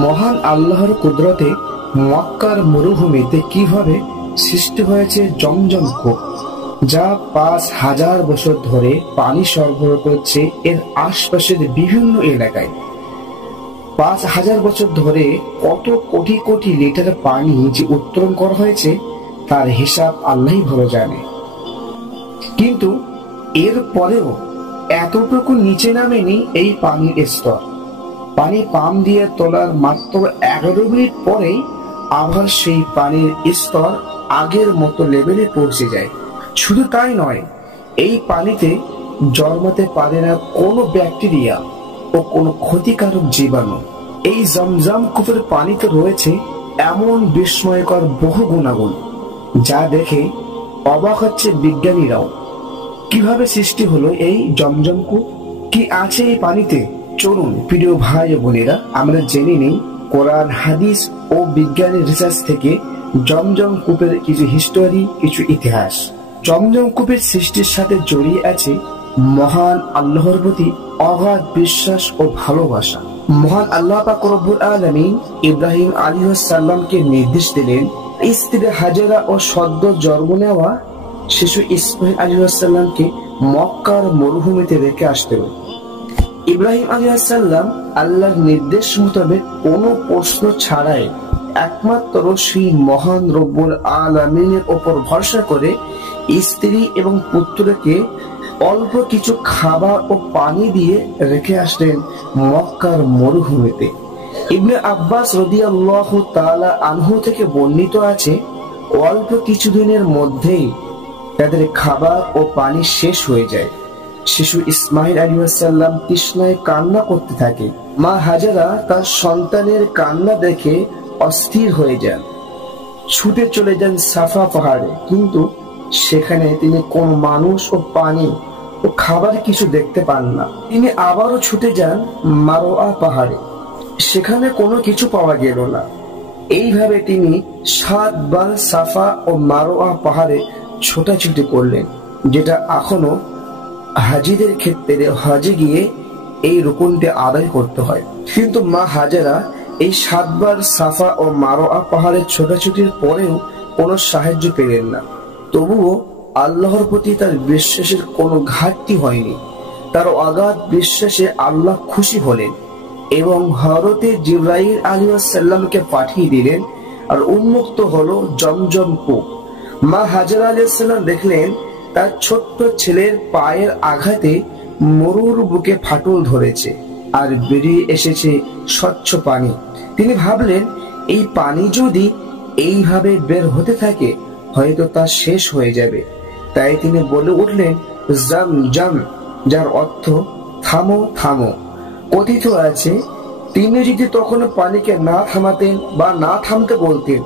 মহান আল্লাহর কুদরতে মক্কার মরুভূমিতে কিভাবে সৃষ্টি হয়েছে জমজম কূপ, যা ৫,০০০ বছর ধরে পানি সরবরাহ করছে এর আশপাশের বিভিন্ন এলাকায়। ৫,০০০ বছর ধরে কত কোটি কোটি লিটার পানি যে উত্তোলন করা হয়েছে তার হিসাব আল্লাহই ভালো জানে। কিন্তু এর পরেও এতটুকু নিচে নামেনি এই পানির স্তর। পানি পাম্প দিয়ে তোলার মাত্র ১১ মিনিট পরেই আবার সেই পানির স্তর আগের মতো লেভেলে পৌঁছে যায়। শুধু তাই নয়, এই পানিতে জন্মাতে পারে না কোনো ব্যাকটেরিয়া ও কোনো ক্ষতিকারক জীবাণু। এই জমজম কূপের পানিতে রয়েছে এমন বিস্ময়কর বহু গুণাগুণ, যা দেখে অবাক হচ্ছে বিজ্ঞানীরাও। কিভাবে সৃষ্টি হলো এই জমজম কূপ, কি আছে এই পানিতে? চলুন প্রিয় ভাই ও বোনেরা, আমরা জেনে নিই কোরআন, হাদিস ও বিজ্ঞানের রিসার্চ থেকে জমজম কূপের কিছু হিস্টোরি, কিছু ইতিহাস। জমজম কূপের সৃষ্টির সাথে জড়িয়ে আছে মহান আল্লাহর প্রতি অগাধ বিশ্বাস ও ভালোবাসা। মহান আল্লাহ পাক রব্বুল আলামিন ইব্রাহিম আলাইহিস সালামকে নির্দেশ দিলেন স্ত্রী হাজেরা ও সদ্য জন্ম নেওয়া শিশু ইসমাইল আলাইহিস সালামকে মক্কার মরুভূমিতে রেখে আসতে হবে। ইব্রাহিম আলাইহিস সালাম আল্লাহর নির্দেশ মোতাবেক কোনো প্রশ্ন ছাড়াই একমাত্র সেই মহান রব্বুল আলামিনের উপর ভরসা করে স্ত্রী এবং পুত্রকে অল্প কিছু খাবার ও পানি দিয়ে রেখে আসলেন মক্কার মরুভূমিতে। ইবনে আব্বাস রাদিয়াল্লাহু তাআলা আনহু থেকে বর্ণিত আছে, অল্প কিছুদিনের মধ্যেই তাদের খাবার ও পানি শেষ হয়ে যায়। শিশু ইসমাইল আলাইহিস সালাম তৃষ্ণায় কান্না করতে থাকে। মা হাজেরা তার সন্তানের কান্না দেখে অস্থির হয়ে যান, ছুটে চলে যান সাফা পাহাড়ে। কিন্তু সেখানে তিনি কোন মানুষ ও পানি ও খাবার কিছু দেখতে পান না। তিনি আবারও ছুটে যান মারোয়া পাহাড়ে, সেখানে কোনো কিছু পাওয়া গেল না। এইভাবে তিনি ৭ বার সাফা ও মারোয়া পাহাড়ে ছোটাছুটি করলেন, যেটা এখনো হাজিদের ক্ষেত্রে হজে গিয়ে এই রুকুনটি আদায় করতে হয়। কিন্তু মা হাজেরা এই ৭ বার সাফা ও মারোয়া পাহাড়ের ছোটাছুটির পরেও কোনো সাহায্য পেলেন না। তবুও আল্লাহর প্রতি তার বিশ্বাসের কোনো ঘাটতি হয়নি। তার অগাধ বিশ্বাসে আল্লাহ খুশি হলেন এবং হযরতে জিবরাইল আলাইহিস সালামকে পাঠিয়ে দিলেন, আর উন্মুক্ত হলো জমজম কূপ। মা হাজেরা আলাইহিস সালাম দেখলেন তার ছোট্ট ছেলের পায়ের আঘাতে মরুর বুকে ফাটল ধরেছে আর বেরিয়ে এসেছে স্বচ্ছ পানি। তিনি ভাবলেন, এই পানি যদি এইভাবে বের হতে থাকে হয়তো তা শেষ হয়ে যাবে। তাই তিনি বলে উঠলেন জাম জাম, যার অর্থ থামো থামো। কথিত আছে, তিনি যদি তখন পানিকে না থামাতেন বা না থামতে বলতেন,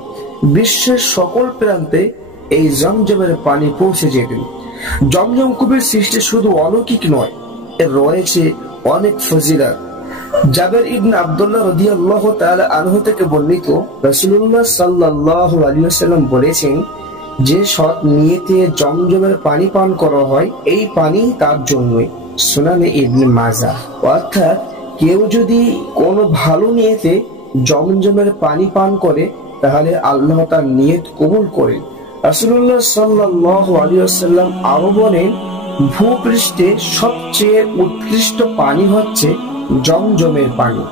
বিশ্বের সকল প্রান্তে এই জমজমের পানি পৌঁছে যেতেন। জমজম কূপের সৃষ্টি শুধু অলৌকিক নয়, এর রয়েছে অনেক ফজিলত। জাবের ইবনে আব্দুল্লাহ রাদিয়াল্লাহু তাআলা আনহু থেকে বর্ণিত, রাসূলুল্লাহ সাল্লাল্লাহু আলাইহি ওয়াসাল্লাম বলেছেন, যে সৎ নিয়তে জমজমের পানি পান করা হয় এই পানি তার জন্যই। সুনানে ইবনে মাজাহ। অর্থাৎ কেউ যদি কোনো ভালো নিয়তে জমজমের পানি পান করে তাহলে আল্লাহ তার নিয়ত কবুল করেন। রাসূলুল্লাহ সাল্লাল্লাহু আলাইহি ওয়াসাল্লাম আরো বলেন, ভূপৃষ্ঠে সবচেয়ে উৎকৃষ্ট পানি হচ্ছে জমজমের পানি।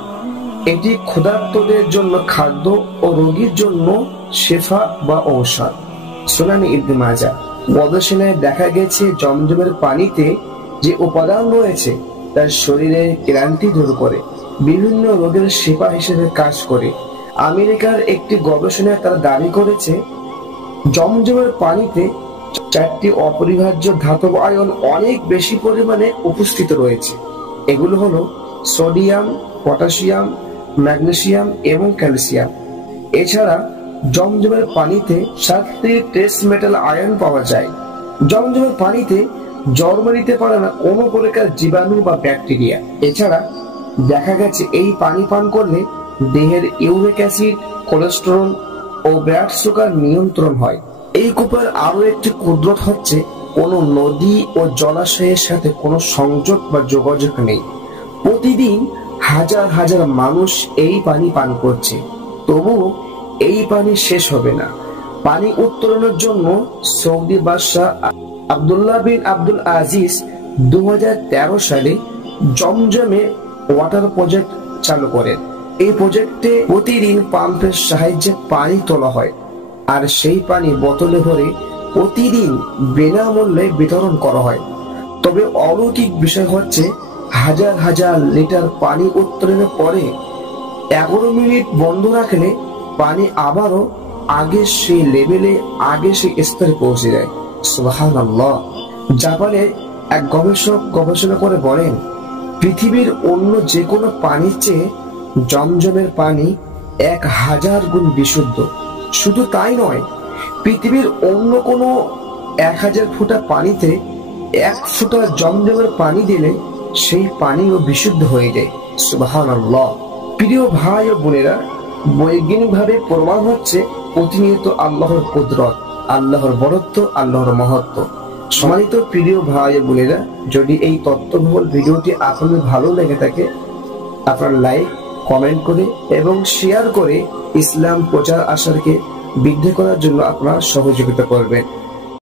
এটি ক্ষুধার্তদের জন্য খাদ্য ও রোগীর জন্য শেফা বা ঔষধ। সুনানে ইবনে মাজাহ। গবেষণায় দেখা গেছে জমজমের পানিতে যে উপাদান রয়েছে তার শরীরের ক্লান্তি দূর করে, বিভিন্ন রোগের শেফা হিসেবে কাজ করে। আমেরিকার একটি গবেষণায় তারা দাবি করেছে জমজমের পানিতে 4টি অপরিহার্য ধাতব আয়ন অনেক বেশি পরিমাণে উপস্থিত রয়েছে। এগুলো হলো সোডিয়াম, পটাশিয়াম, ম্যাগনেসিয়াম এবং ক্যালসিয়াম। এছাড়া জমজমের পানিতে 7টি ট্রেস মেটাল আয়ন পাওয়া যায়। জমজমের পানিতে জন্ম নিতে পারে না কোনো প্রকার জীবাণু বা ব্যাকটেরিয়া। এছাড়া দেখা গেছে এই পানি পান করলে দেহের ইউরিক অ্যাসিড, কোলেস্টেরল ও ব্লাড সুগার নিয়ন্ত্রণ হয়। এই কূপের আরো একটি কুদরত হচ্ছে কোনো নদী ও জলাশয়ের সাথে কোনো সংযোগ বা যোগাযোগ নেই। প্রতিদিন হাজার হাজার মানুষ এই পানি পান করছে, তবু এই পানি শেষ হবে না। পানি উত্তোলনের জন্য সৌদি বাদশাহ আব্দুল্লাহ বিন আব্দুল আজিজ 2013 সালে জমজমে ওয়াটার প্রজেক্ট চালু করেন। এই প্রজেক্টে প্রতিদিন পাম্পের সাহায্যে পানি তোলা হয়, আর সেই পানি বোতলে ভরে প্রতিদিন বিনামূল্যে বিতরণ করা হয়। তবে অলৌকিক বিষয় হচ্ছে, হাজার হাজার লিটার পানি উত্তোলনের পরে 11 মিনিট বন্ধ রাখলে পানি আবারও আগের সেই লেভেলে, আগের সেই স্তরে পৌঁছে যায়। সুবহানাল্লাহ। জাপানে এক গবেষক গবেষণা করে বলেন, পৃথিবীর অন্য যে কোনো পানির চেয়ে জমজমের পানি 1000 গুণ বিশুদ্ধ। শুধু তাই নয়, পৃথিবীর অন্য কোনো 1000 ফুটা পানিতে 1 ফুটা জমজমের পানি দিলে সেই পানিও বিশুদ্ধ হয়ে যায়। সুবহানাল্লাহ। প্রিয় ভাই ও বোনেরা, বৈজ্ঞানিকভাবে প্রমাণ হচ্ছে প্রতিনিয়ত আল্লাহর কুদরত, আল্লাহর বরত্ব, আল্লাহর মহত্ব। সম্মানিত প্রিয় ভাই ও বোনেরা, যদি এই তথ্যবহুল ভিডিওটি আপনাদের ভালো লেগে থাকে, আপনারা লাইক, কমেন্ট করে এবং শেয়ার করে ইসলাম প্রচার আশারকে বৃদ্ধি করার জন্য আপনারা সহযোগিতা করবেন।